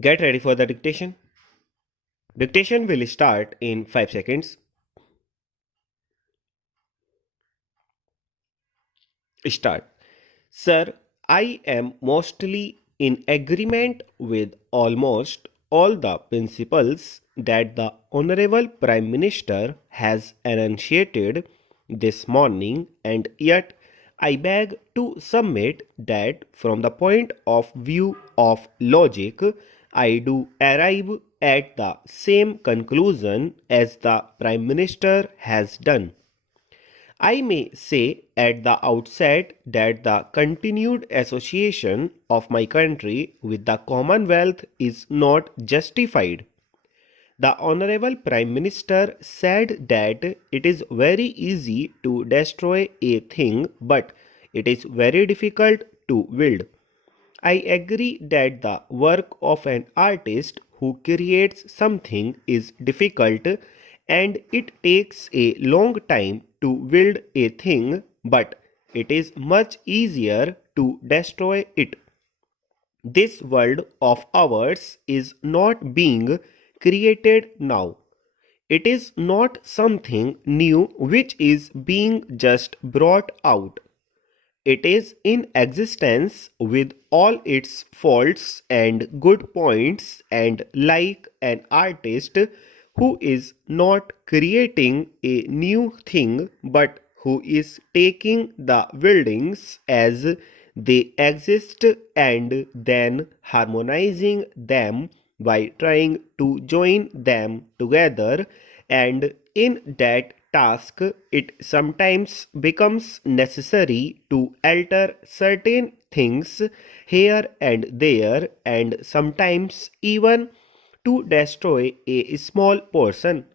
Get ready for the dictation. Dictation will start in 5 seconds. Start. Sir, I am mostly in agreement with almost all the principles that the Honorable Prime Minister has enunciated this morning, and yet I beg to submit that from the point of view of logic, I do arrive at the same conclusion as the Prime Minister has done. I may say at the outset that the continued association of my country with the Commonwealth is not justified. The Honorable Prime Minister said that it is very easy to destroy a thing, but it is very difficult to build. I agree that the work of an artist who creates something is difficult and it takes a long time to build a thing, but it is much easier to destroy it. This world of ours is not being created now. It is not something new which is being just brought out. It is in existence with all its faults and good points, and like an artist who is not creating a new thing but who is taking the buildings as they exist and then harmonizing them by trying to join them together, and in that task it sometimes becomes necessary to alter certain things here and there, and sometimes even to destroy a small portion.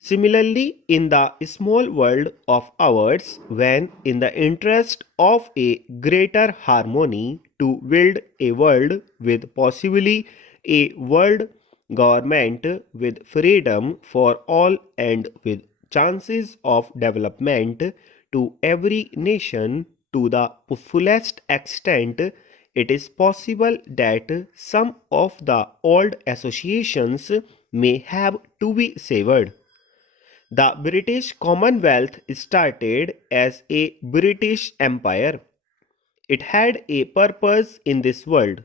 Similarly, in the small world of ours, when in the interest of a greater harmony to build a world with possibly a world government with freedom for all and with chances of development to every nation to the fullest extent, it is possible that some of the old associations may have to be severed. The British Commonwealth started as a British Empire. It had a purpose in this world.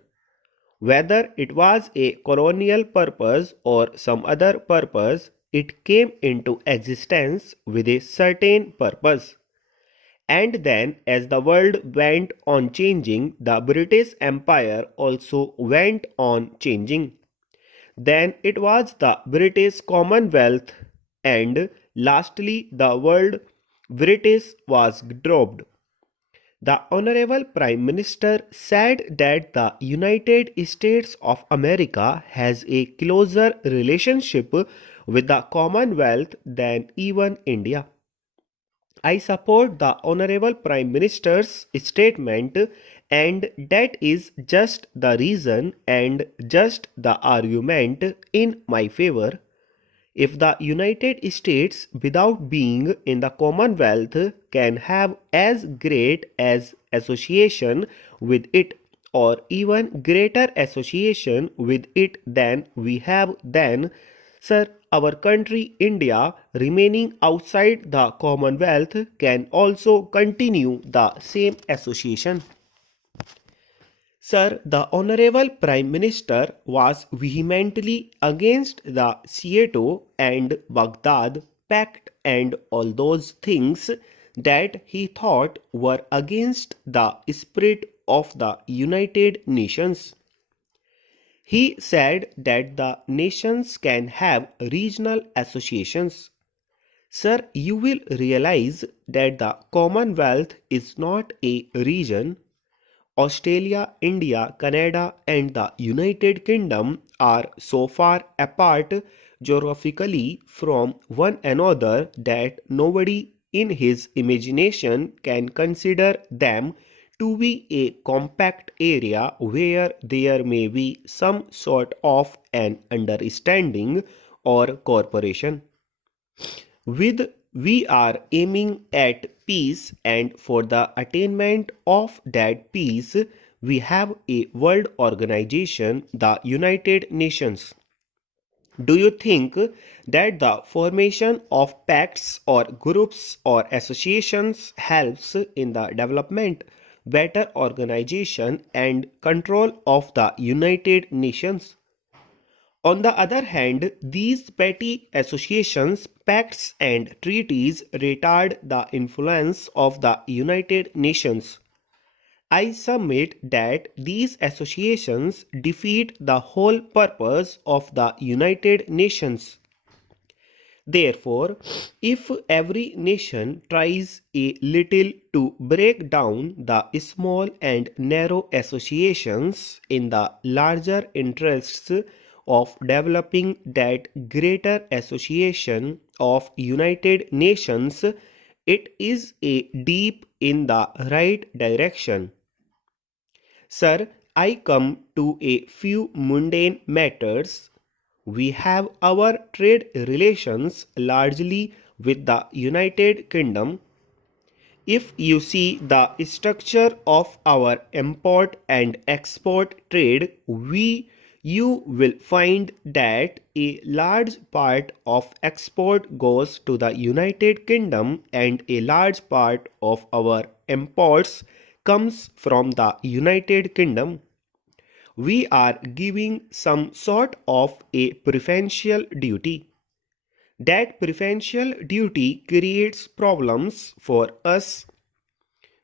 Whether it was a colonial purpose or some other purpose, it came into existence with a certain purpose. And then, as the world went on changing, the British Empire also went on changing. Then it was the British Commonwealth, and lastly, the word British was dropped. The Honorable Prime Minister said that the United States of America has a closer relationship with the Commonwealth than even India. I support the Honorable Prime Minister's statement, and that is just the reason and just the argument in my favor. If the United States, without being in the Commonwealth, can have as great as association with it, or even greater association with it than we have, then, sir, our country India, remaining outside the Commonwealth, can also continue the same association. Sir, the Honorable Prime Minister was vehemently against the Seattle and Baghdad Pact and all those things that he thought were against the spirit of the United Nations. He said that the nations can have regional associations. Sir, you will realize that the Commonwealth is not a region. Australia, India, Canada, and the United Kingdom are so far apart geographically from one another that nobody in his imagination can consider them to be a compact area where there may be some sort of an understanding or cooperation. With we are aiming at peace, and for the attainment of that peace, we have a world organization, the United Nations. Do you think that the formation of pacts or groups or associations helps in the development, better organization and control of the United Nations? On the other hand, these petty associations, pacts and treaties retard the influence of the United Nations. I submit that these associations defeat the whole purpose of the United Nations. Therefore, if every nation tries a little to break down the small and narrow associations in the larger interests of developing that greater association of United Nations, it is a deep in the right direction. Sir, I come to a few mundane matters. We have our trade relations largely with the United Kingdom. If you see the structure of our import and export trade, you will find that a large part of export goes to the United Kingdom and a large part of our imports comes from the United Kingdom. We are giving some sort of a preferential duty. That preferential duty creates problems for us.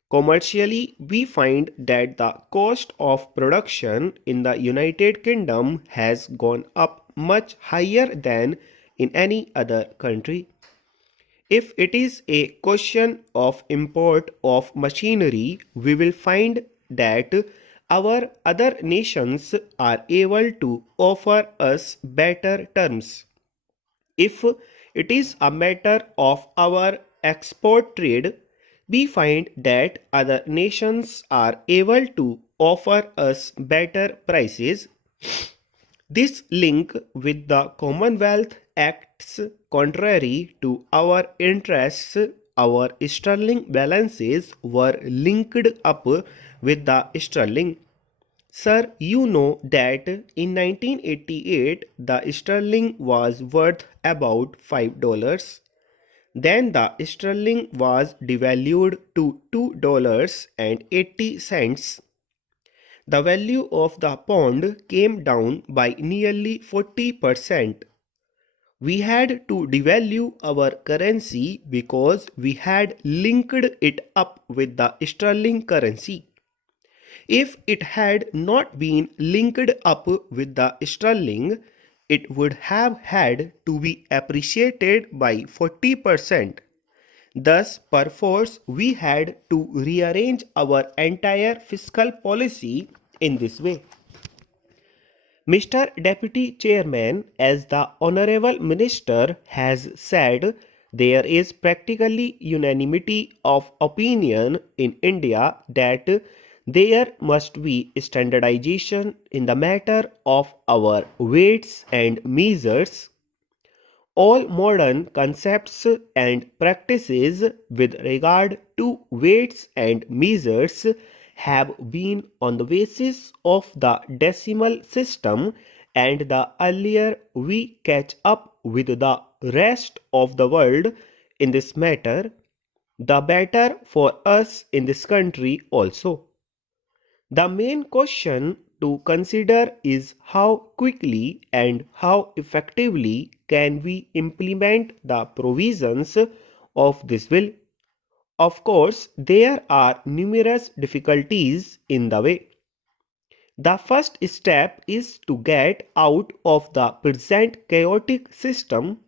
Commercially, we find that the cost of production in the United Kingdom has gone up much higher than in any other country. If it is a question of import of machinery, we will find that our other nations are able to offer us better terms. If it is a matter of our export trade, we find that other nations are able to offer us better prices. This link with the Commonwealth acts contrary to our interests. Our sterling balances were linked up with the sterling. Sir, you know that in 1988 the sterling was worth about $5. Then the sterling was devalued to $2.80. The value of the pound came down by nearly 40%. We had to devalue our currency because we had linked it up with the sterling currency. If it had not been linked up with the sterling, it would have had to be appreciated by 40%. Thus, perforce, we had to rearrange our entire fiscal policy in this way. Mr. Deputy Chairman, as the Honorable Minister has said, there is practically unanimity of opinion in India that there must be standardization in the matter of our weights and measures. All modern concepts and practices with regard to weights and measures have been on the basis of the decimal system, and the earlier we catch up with the rest of the world in this matter, the better for us in this country also. The main question to consider is how quickly and how effectively can we implement the provisions of this bill. Of course, there are numerous difficulties in the way. The first step is to get out of the present chaotic system.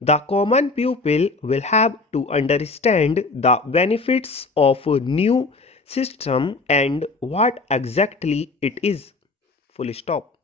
The common pupil will have to understand the benefits of a new system and what exactly it is. Full stop.